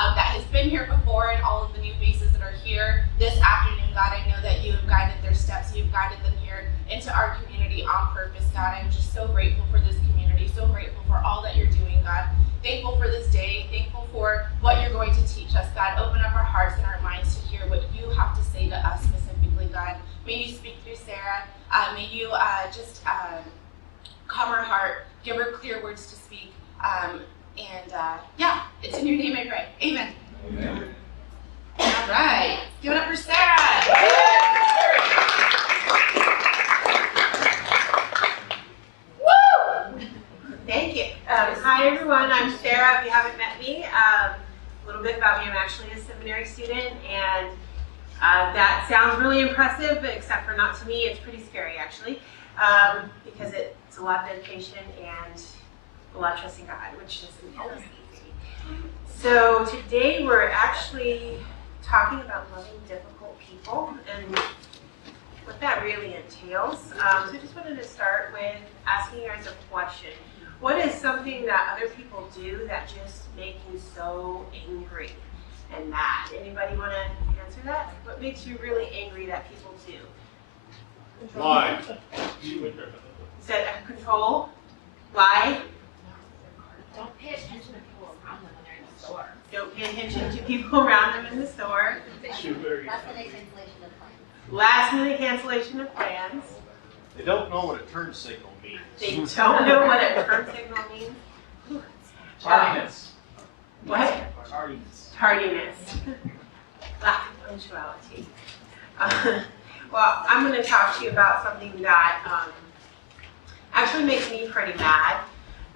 that has been here before, and all of the new faces that are here this afternoon. God, I know that you have guided their steps. You've guided them here into our community on purpose, God. I'm just so grateful for this community, so grateful for all that you're doing, God. Thankful for this day, thankful for what you're going to teach us, God. Open up our hearts and our minds to hear what you have to say to us specifically, God. May you speak through Sarah. May you just calm her heart, give her clear words to speak. Yeah, it's in your name I pray. Amen. Amen. All right, give it up for Sara. Woo! Thank you. Hi everyone, I'm Sara. If you haven't met me, a little bit about me. I'm actually a seminary student, and that sounds really impressive, except for not to me. It's pretty scary actually, because it's a lot of dedication and a lot of trusting God, which isn't always easy. So today we're actually talking about loving difficult people and what that really entails. So I just wanted to start with asking you guys a question. What is something that other people do that just make you so angry and mad? Anybody want to answer that? What makes you really angry that people do? Lie. Is that control? Lie? Don't pay attention to people around them when they're in the store. Don't pay attention to people around them in the store. Last minute cancellation of plans. Last minute cancellation of plans. They don't know what a turn signal means. They don't know what a turn signal means. Ooh, Tardiness. What? Tardiness. Tardiness. Lack of punctuality. Well, I'm going to talk to you about something that actually makes me pretty mad.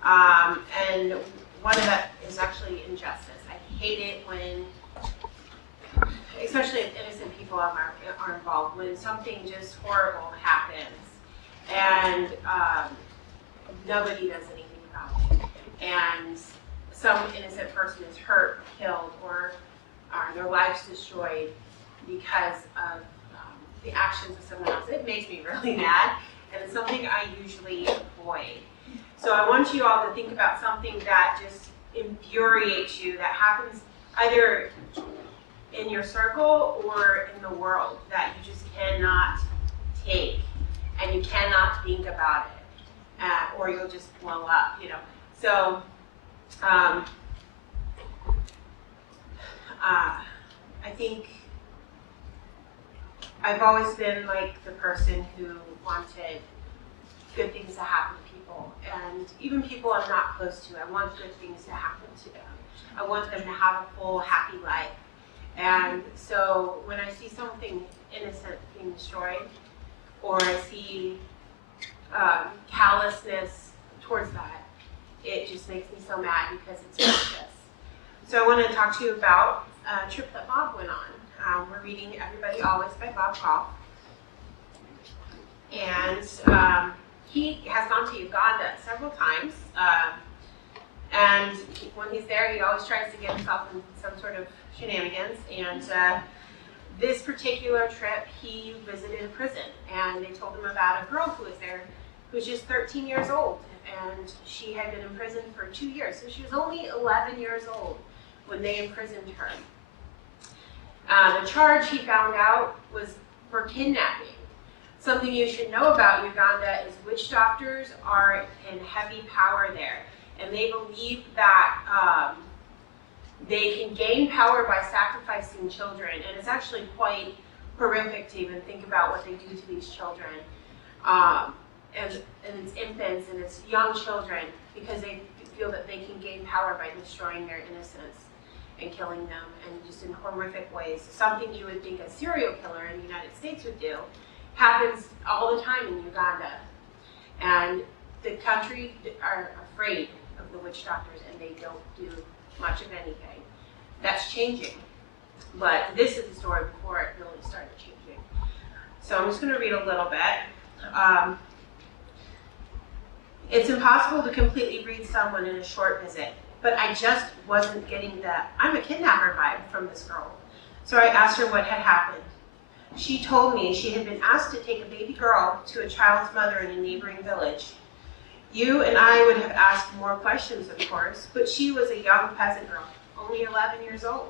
And one of that is actually injustice. I hate it when, especially if innocent people are involved, when something just horrible happens and nobody does anything about it. And some innocent person is hurt, killed, or their lives destroyed because of the actions of someone else. It makes me really mad, and it's something I usually avoid. So I want you all to think about something that just infuriates you, that happens either in your circle or in the world, that you just cannot take, and you cannot think about it, or you'll just blow up, you know. So I think I've always been like the person who wanted good things to happen to people, and even people I'm not close to, I want good things to happen to them. I want them to have a full, happy life. And so when I see something innocent being destroyed, or I see callousness towards that, it just makes me so mad because it's injustice. So I want to talk to you about a trip that Bob went on. We're reading Everybody Always by Bob Goff. And he has gone to Uganda several times. And when he's there, he always tries to get himself in some sort of shenanigans. And this particular trip, he visited a prison. And they told him about a girl who was there who was just 13 years old. And she had been in prison for 2 years. So she was only 11 years old when they imprisoned her. The charge he found out was for kidnapping. Something you should know about Uganda is witch doctors are in heavy power there. And they believe that they can gain power by sacrificing children. And it's actually quite horrific to even think about what they do to these children. And it's infants and it's young children, because they feel that they can gain power by destroying their innocence and killing them, and just in horrific ways. Something you would think a serial killer in the United States would do happens all the time in Uganda. And the country are afraid of the witch doctors, and they don't do much of anything. That's changing. But this is the story before it really started changing. So I'm just going to read a little bit. It's impossible to completely read someone in a short visit, but I just wasn't getting the I'm a kidnapper vibe from this girl. So I asked her what had happened. She told me she had been asked to take a baby girl to a child's mother in a neighboring village. You and I would have asked more questions, of course, but she was a young peasant girl, only 11 years old,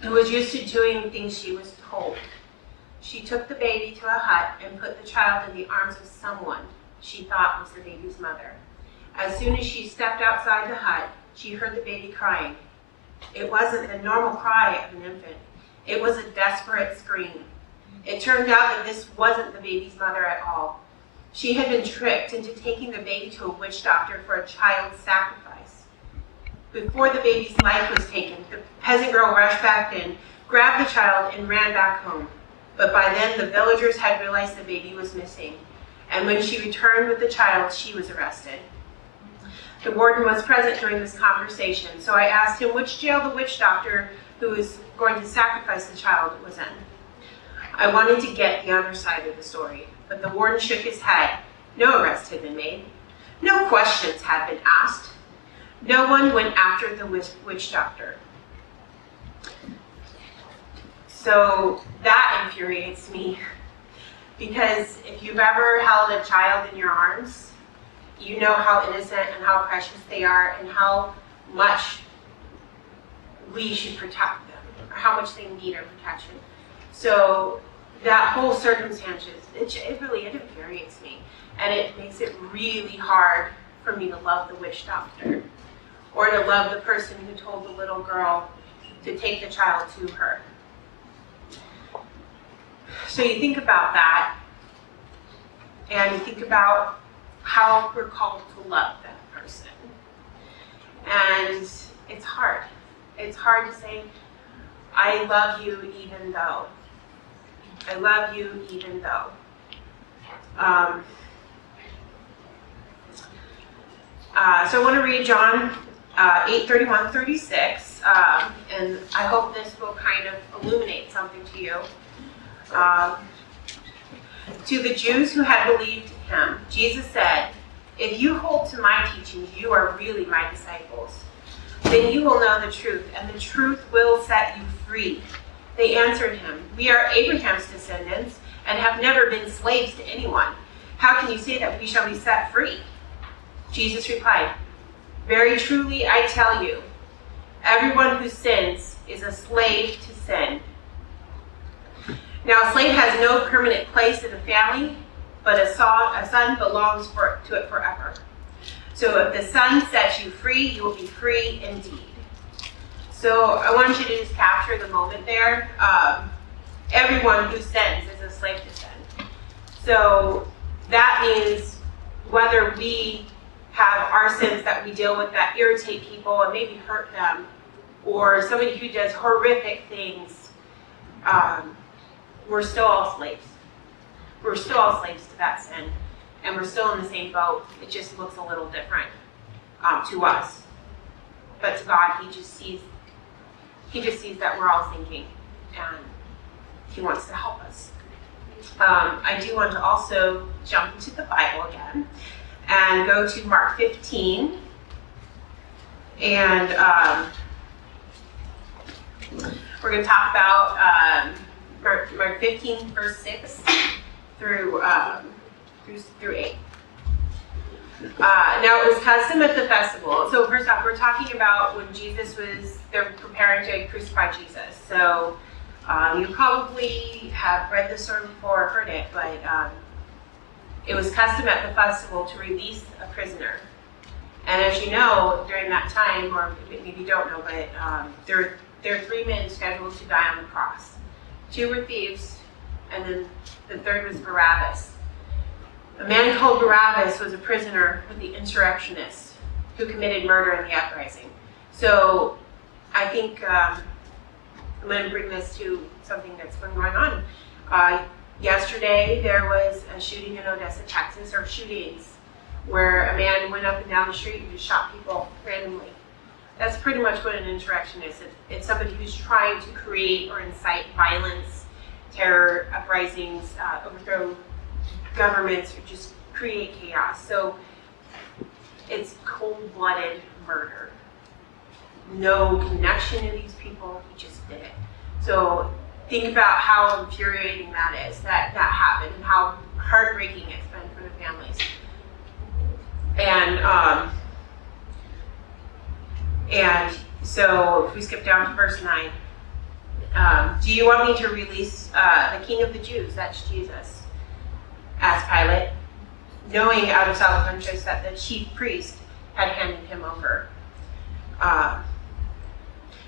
who was used to doing things she was told. She took the baby to a hut and put the child in the arms of someone she thought was the baby's mother. As soon as she stepped outside the hut, she heard the baby crying. It wasn't the normal cry of an infant. It was a desperate scream. It turned out that this wasn't the baby's mother at all. She had been tricked into taking the baby to a witch doctor for a child sacrifice. Before the baby's life was taken, the peasant girl rushed back in, grabbed the child, and ran back home. But by then, the villagers had realized the baby was missing. And when she returned with the child, she was arrested. The warden was present during this conversation, so I asked him which jail the witch doctor who was going to sacrifice the child was in. I wanted to get the other side of the story, but the warden shook his head. No arrest had been made. No questions had been asked. No one went after the witch doctor. So that infuriates me, because if you've ever held a child in your arms, you know how innocent and how precious they are and how much we should protect them, or how much they need our protection. So that whole circumstance, it really infuriates me. And it makes it really hard for me to love the witch doctor, or to love the person who told the little girl to take the child to her. So you think about that, and you think about how we're called to love that person. And it's hard. It's hard to say, I love you even though. I love you even though. So I want to read John 8:31-36, and I hope this will kind of illuminate something to you. To the Jews who had believed him, Jesus said, "If you hold to my teachings, you are really my disciples. Then you will know the truth, and the truth will set you free." They answered him, "We are Abraham's descendants and have never been slaves to anyone. How can you say that we shall be set free?" Jesus replied, "Very truly I tell you, everyone who sins is a slave to sin. Now a slave has no permanent place in the family, but a son belongs to it forever. So if the Son sets you free, you will be free indeed." So I want you to just capture the moment there. Everyone who sins is a slave to sin. So that means whether we have our sins that we deal with that irritate people and maybe hurt them, or somebody who does horrific things, we're still all slaves. We're still all slaves to that sin, and we're still in the same boat. It just looks a little different to us. But to God, He just sees that we're all thinking, and He wants to help us. I do want to also jump into the Bible again and go to Mark 15, and we're going to talk about Mark 15, verse 6 through 8. Now it was custom at the festival. So first off, we're talking about when they're preparing to crucify Jesus. So you probably have read this story before or heard it, but it was custom at the festival to release a prisoner. And as you know, during that time, or maybe you don't know, but there are 3 men scheduled to die on the cross. 2 were thieves, and then the third was Barabbas. A man called Barabbas was a prisoner with the insurrectionists who committed murder in the uprising. So I think I'm going to bring this to something that's been going on. Yesterday there was a shooting in Odessa, Texas, or shootings, where a man went up and down the street and just shot people randomly. That's pretty much what an insurrection is. It's somebody who's trying to create or incite violence, terror, uprisings, overthrow governments, or just create chaos. So it's cold-blooded murder. No connection to these people, he just did it. So think about how infuriating that is, that happened, and how heartbreaking it's been for the families. And So if we skip down to verse 9, do you want me to release the King of the Jews, that's Jesus, asked Pilate, knowing out of self-interest that the chief priest had handed him over.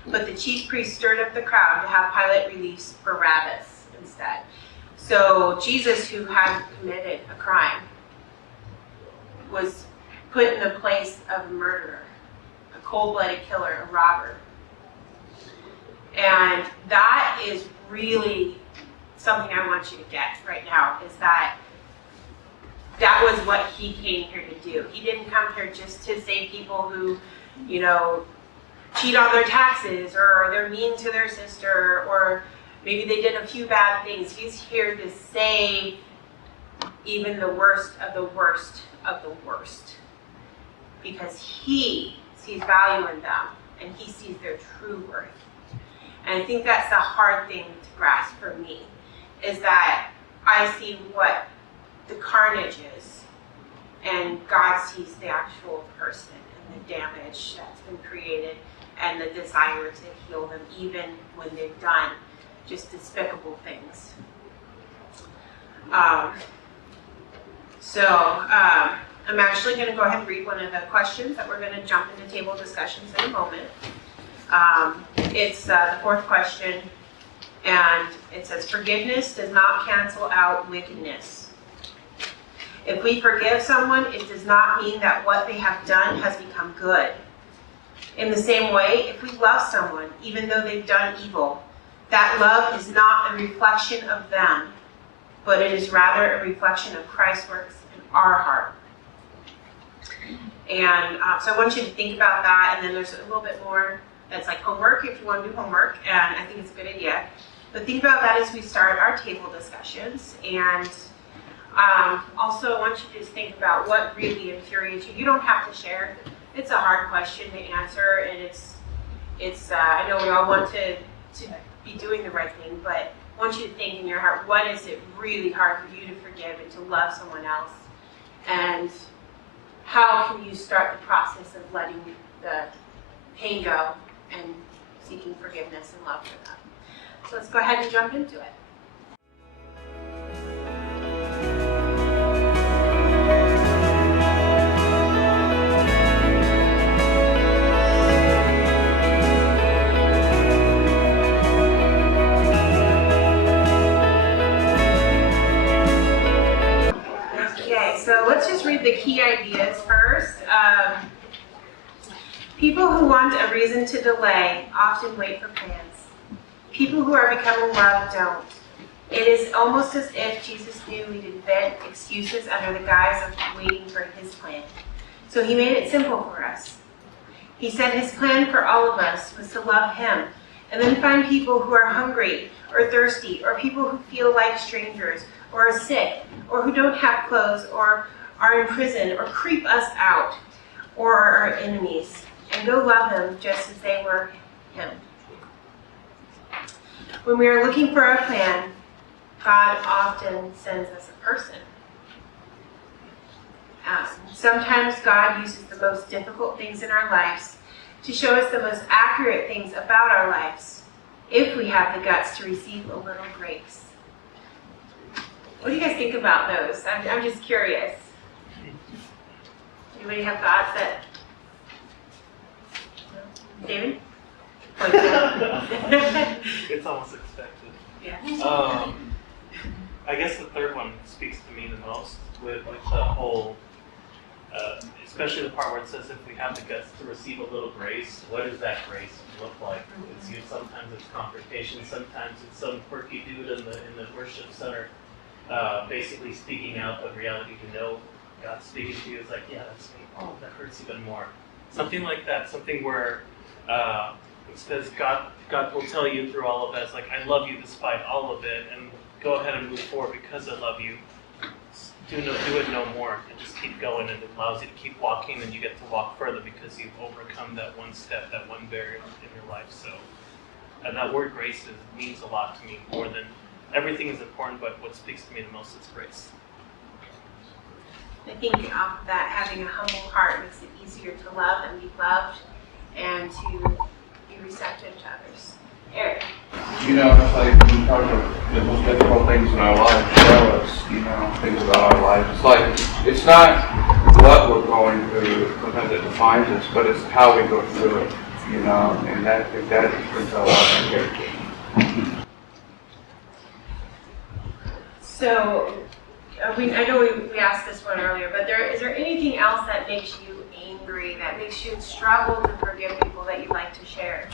But the chief priest stirred up the crowd to have Pilate release Barabbas instead. So Jesus, who had committed a crime, was put in the place of a murderer, a cold-blooded killer, a robber. And that is really something I want you to get right now, is that was what he came here to do. He didn't come here just to save people who, cheat on their taxes, or they're mean to their sister, or maybe they did a few bad things. He's here to save even the worst of the worst of the worst, because he sees value in them and he sees their true worth. And I think that's the hard thing to grasp for me, is that I see what the carnage is, and God sees the actual person and the damage that's been created and the desire to heal them even when they've done just despicable things. I'm actually going to go ahead and read one of the questions that we're going to jump into table discussions in a moment. It's the fourth question, and it says, forgiveness does not cancel out wickedness. If we forgive someone, it does not mean that what they have done has become good. In the same way, if we love someone, even though they've done evil, that love is not a reflection of them, but it is rather a reflection of Christ's works in our heart. And so I want you to think about that, and then there's a little bit more that's like homework if you want to do homework, and I think it's a good idea. But think about that as we start our table discussions, and also I want you to just think about what really infuriates you. You don't have to share. It's a hard question to answer, and it's I know we all want to be doing the right thing, but I want you to think in your heart, what is it really hard for you to forgive and to love someone else? And how can you start the process of letting the pain go and seeking forgiveness and love for them? So let's go ahead and jump into it. So let's just read the key ideas first. People who want a reason to delay often wait for plans. People who are becoming loved don't. It is almost as if Jesus knew we'd invent excuses under the guise of waiting for his plan. So he made it simple for us. He said his plan for all of us was to love him, and then find people who are hungry or thirsty, or people who feel like strangers, or are sick, or who don't have clothes, or are in prison, or creep us out, or are our enemies, and go love them just as they were him. When we are looking for a plan, God often sends us a person. Sometimes God uses the most difficult things in our lives to show us the most accurate things about our lives, if we have the guts to receive a little grace. What do you guys think about those? I'm just curious. Anybody have thoughts that? No? David? It's almost expected. Yeah. I guess the third one speaks to me the most with the whole, especially the part where it says if we have the guts to receive a little grace, what does that grace look like? Sometimes it's confrontation, sometimes it's some quirky dude in the worship center basically speaking out the reality to know God's speaking to you. It's like, yeah, that's me. Oh, that hurts even more. Something like that. Something where it says God will tell you through all of that. It's like, I love you despite all of it, and go ahead and move forward because I love you. Do it no more, and just keep going, and it allows you to keep walking, and you get to walk further because you've overcome that one step, that one barrier in your life. So, and that word grace means a lot to me, more than everything is important, but what speaks to me the most is grace. I think that having a humble heart makes it easier to love and be loved, and to receptive to others. Eric? You know, it's like when we talk about the most difficult things in our lives, show us, things about our lives. It's like, it's not what we're going through sometimes that defines us, but it's how we go through it, and that brings out a lot of character. So, I know we asked this one earlier, but is there anything else that makes you angry, that makes you struggle to forgive people that you'd like to share?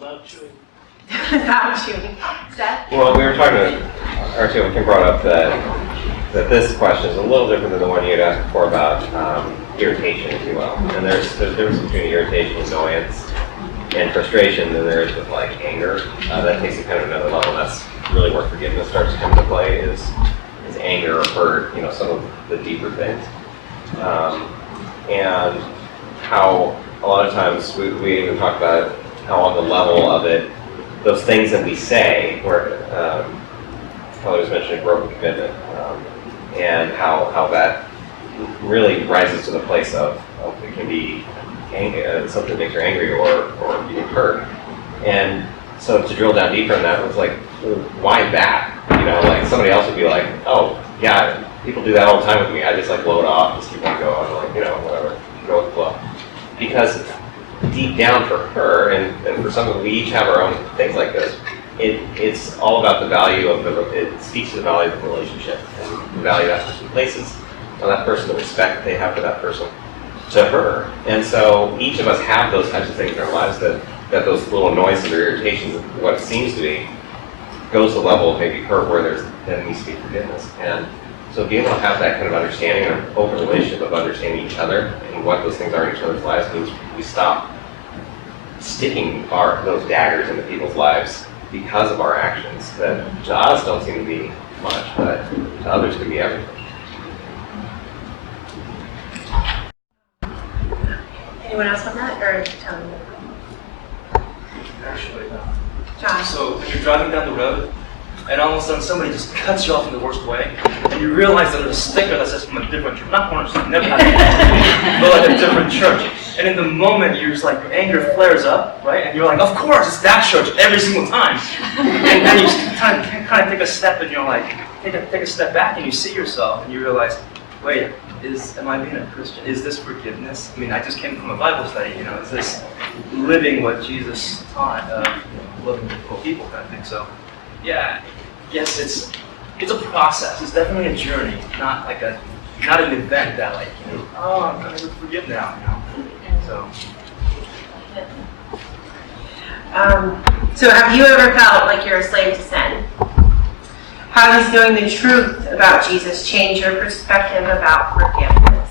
Love chewing. Loud chewing. Seth? Well, we were talking to our two, Kim brought up that this question is a little different than the one you had asked before about irritation, if you will. And there's a difference between irritation, annoyance, and frustration than there is with like anger. That takes it kind of another level. That's really where forgiveness starts to come into play is anger or hurt, some of the deeper things. And how a lot of times we even talk about how on the level of it, those things that we say, where Kelly was mentioning broken commitment, and how that really rises to the place of it can be something that makes you angry or being hurt. And so to drill down deeper in that, it was like, well, why that? Like somebody else would be like, oh, yeah, people do that all the time with me. I just like blow it off, just keep on going, like, whatever, go with the flow. Because deep down for her, and for some of us, we each have our own things like this, it's all about the value of it speaks to the value of the relationship, and the value that person places on that person, the respect that they have for that person to her. And so each of us have those types of things in our lives that those little annoyances or irritations of what it seems to be goes to the level of maybe hurt where then needs to be forgiveness. And so being able to have that kind of understanding and an open relationship of understanding each other and what those things are in each other's lives means we stop sticking those daggers into people's lives because of our actions that to us don't seem to be much, but to others can be everything. Anyone else on that, or tell me? Actually, John? So when you're driving down the road, and all of a sudden somebody just cuts you off in the worst way, and you realize that there's a sticker that says from a different church, not Cornerstone, never had it, but like a different church. And in the moment, you're just like, your anger flares up, right? And you're like, of course, it's that church every single time. And then you kind of take a step, and you're like, take a step back, and you see yourself, and you realize, wait, am I being a Christian? Is this forgiveness? I mean, I just came from a Bible study, is this living what Jesus taught, loving people kind of thing? So, yeah, yes, it's a process. It's definitely a journey, not an event that I'm going to forgive now, So. So have you ever felt like you're a slave to sin? How does knowing the truth about Jesus change your perspective about forgiveness?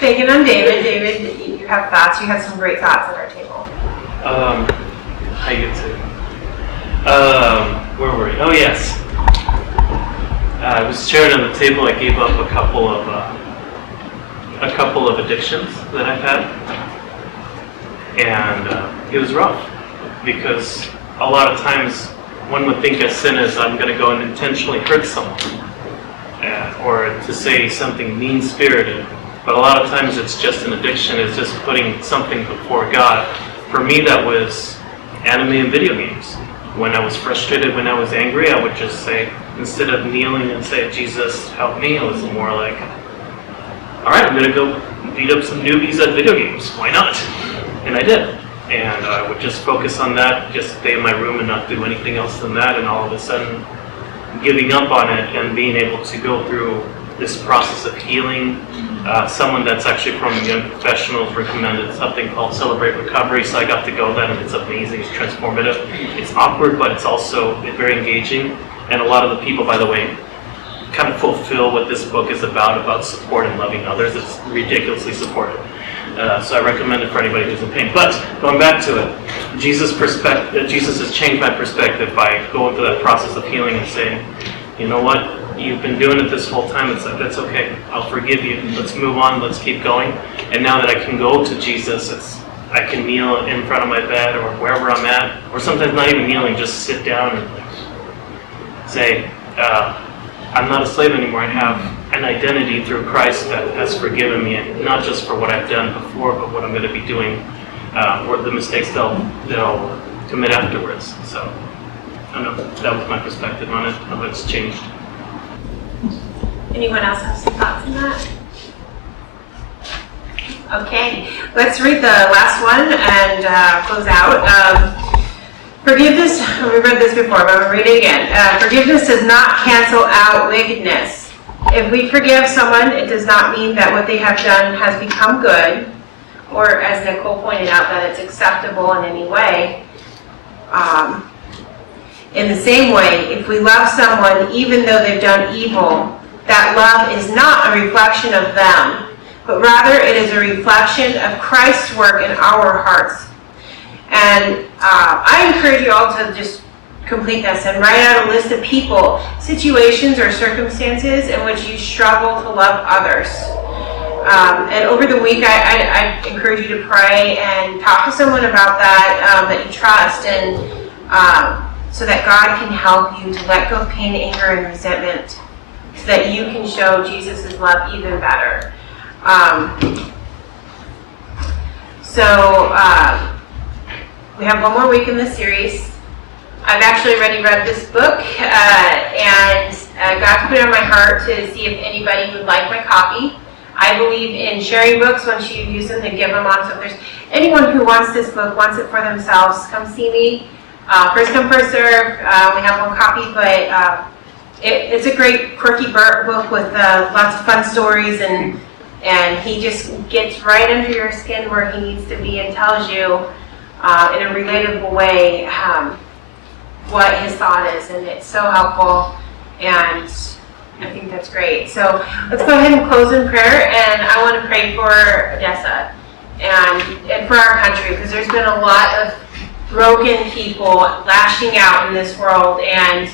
Thinking on David. David, you have thoughts. You have some great thoughts at our table. I get to. Where were we? Oh yes. I was sharing on the table. I gave up a couple of addictions that I've had, and it was rough because a lot of times one would think a sin is I'm going to go and intentionally hurt someone, or to say something mean-spirited. But a lot of times it's just an addiction. It's just putting something before God. For me, that was anime and video games. When I was frustrated, when I was angry, I would just say, instead of kneeling and say, Jesus, help me, it was more like, all right, I'm going to go beat up some newbies at video games. Why not? And I did. And I would just focus on that, just stay in my room and not do anything else than that. And all of a sudden, giving up on it and being able to go through this process of healing. Someone that's actually from Young Professionals recommended something called Celebrate Recovery, so I got to go then, and it's amazing, it's transformative. It's awkward, but it's also very engaging. And a lot of the people, by the way, kind of fulfill what this book is about support and loving others. It's ridiculously supportive. So I recommend it for anybody who's in pain. But going back to it, Jesus has changed my perspective by going through that process of healing and saying, you know what, you've been doing it this whole time. It's like, that's okay. I'll forgive you. Let's move on. Let's keep going. And now that I can go to Jesus, I can kneel in front of my bed or wherever I'm at, or sometimes not even kneeling, just sit down and say, I'm not a slave anymore. I have an identity through Christ that has forgiven me, and not just for what I've done before, but what I'm going to be doing, or the mistakes they'll commit afterwards. So, I don't know, that was my perspective on it, how it's changed. Anyone else have some thoughts on that? Okay, let's read the last one and close out. Forgiveness, we read this before, but we'll read it again. Forgiveness does not cancel out wickedness. If we forgive someone, it does not mean that what they have done has become good, or as Nicole pointed out, that it's acceptable in any way. In the same way, if we love someone even though they've done evil, that love is not a reflection of them, but rather it is a reflection of Christ's work in our hearts. And I encourage you all to just complete this and write out a list of people, situations, or circumstances in which you struggle to love others. And over the week, I encourage you to pray and talk to someone about that that you trust, and so that God can help you to let go of pain, anger, and resentment, so that you can show Jesus' love even better. We have one more week in this series. I've actually already read this book, and God put it on my heart to see if anybody would like my copy. I believe in sharing books. Once you use them, then give them on. So if there's anyone who wants this book, wants it for themselves, come see me. First come, first serve. We have one copy, but it's a great quirky book with lots of fun stories, and he just gets right under your skin where he needs to be and tells you in a relatable way what his thought is, and it's so helpful, and I think that's great. So let's go ahead and close in prayer, and I want to pray for Odessa and for our country, because there's been a lot of broken people lashing out in this world, and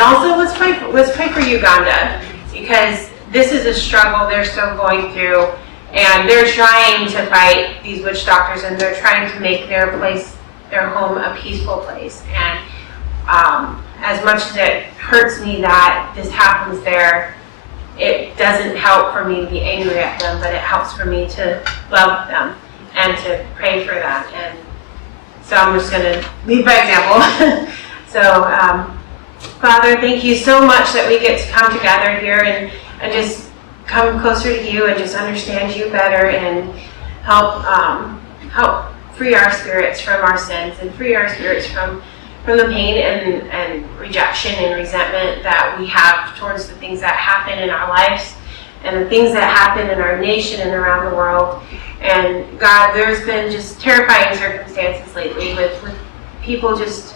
also let's pray for Uganda, because this is a struggle they're still going through, and they're trying to fight these witch doctors, and they're trying to make their home a peaceful place. And as much as it hurts me that this happens there, it doesn't help for me to be angry at them, but it helps for me to love them and to pray for them. And so I'm just going to lead by example. So, Father, thank you so much that we get to come together here and just come closer to you and just understand you better, and help free our spirits from our sins, and free our spirits from the pain and rejection and resentment that we have towards the things that happen in our lives and the things that happen in our nation and around the world. And God, there's been just terrifying circumstances lately with people just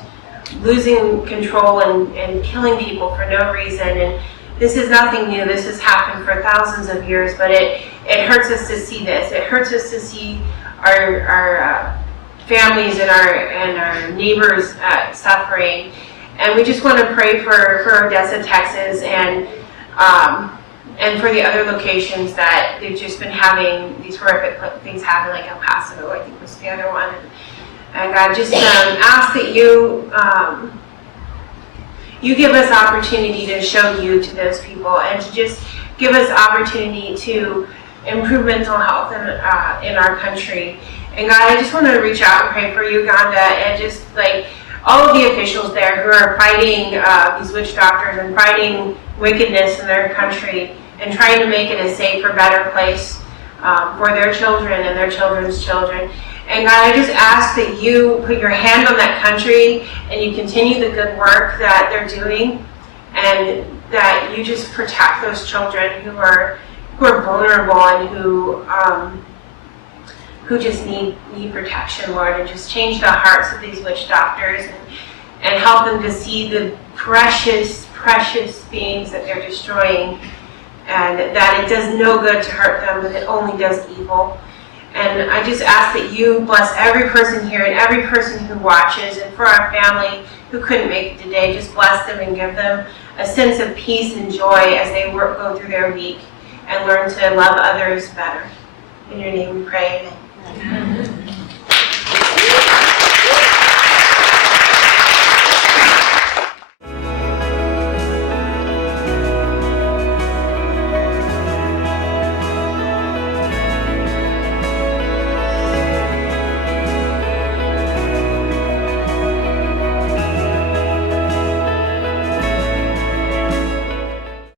losing control and killing people for no reason. And this is nothing new. This has happened for thousands of years, but it hurts us to see this. It hurts us to see our families and our neighbors suffering. And we just want to pray for Odessa, Texas, and for the other locations that they've just been having these horrific things happen, like El Paso, I think was the other one. And God, just ask that you give us opportunity to show you to those people, and to just give us opportunity to improve mental health in our country. And God, I just want to reach out and pray for Uganda, and just like all of the officials there who are fighting these witch doctors and fighting wickedness in their country, and trying to make it a safer, better place for their children and their children's children. And God, I just ask that you put your hand on that country, and you continue the good work that they're doing, and that you just protect those children who are vulnerable and who just need protection, Lord, and just change the hearts of these witch doctors, and help them to see the precious, precious beings that they're destroying, and that it does no good to hurt them, but it only does evil. And I just ask that you bless every person here and every person who watches, and for our family who couldn't make it today, just bless them and give them a sense of peace and joy as they go through their week and learn to love others better. In your name we pray, amen.